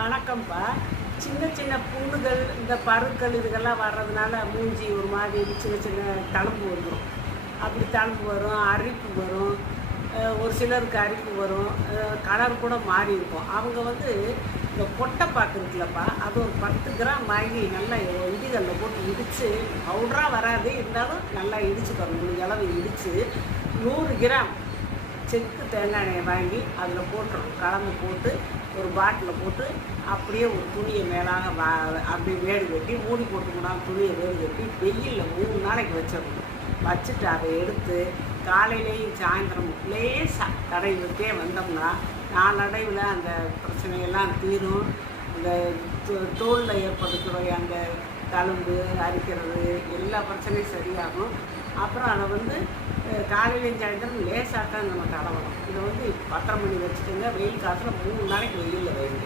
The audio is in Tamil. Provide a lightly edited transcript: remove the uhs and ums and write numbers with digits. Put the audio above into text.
வணக்கம்ப்பா. சின்ன சின்ன புண்ணுகள், இந்த பருக்கள் இதுக்கெல்லாம் வர்றதுனால மூஞ்சி ஒரு மாதிரி சின்ன சின்ன தழும்பு வந்துடும். அப்படி தழும்பு வரும், அரிப்பு வரும், ஒரு சிலருக்கு அரிப்பு வரும், கலர் கூட மாறி இருக்கும். அவங்க இந்த கொட்டைப்பாக்கு இருக்குல்லப்பா, அது ஒரு 10 கிராம் வாங்கி நல்லா இடிகளில் போட்டு இடித்து, பவுடராக வராது இருந்தாலும் நல்லா இடிச்சுக்கணும். முடிஞ்ச அளவு இடித்து 100 கிராம் செக்கு தேங்காய் எண்ணெயை வாங்கி அதில் போட்டுறணும். கலந்து போட்டு ஒரு பாட்டில் போட்டு அப்படியே ஒரு துணியை மேலாக அப்படியே வேடு கட்டி மூடி போட்டுக்கூடாது. துணியை வேடு கட்டி வெயிலில் 3 நாளைக்கு வச்சிடணும். வச்சுட்டு அதை எடுத்து காலையிலேயும் சாயந்தரம் லேசாக தடவிட்டே வந்தோம்னா நாளடைவில் அந்த பிரச்சனையெல்லாம் தீரும். இந்த தோலில் ஏற்படுத்தக்கூடிய அந்த தழும்பு அரிக்கிறது எல்லா பிரச்சனையும் சரியாகும். அப்புறம் அதை காலையிலையும் சாயந்தரம் லேசாக தான் நம்ம தடவணும். இதை 10:30 மணி வச்சுட்டுங்க. வெயில் காலத்தில் 3 நாளைக்கு வெயிலில் வைங்க.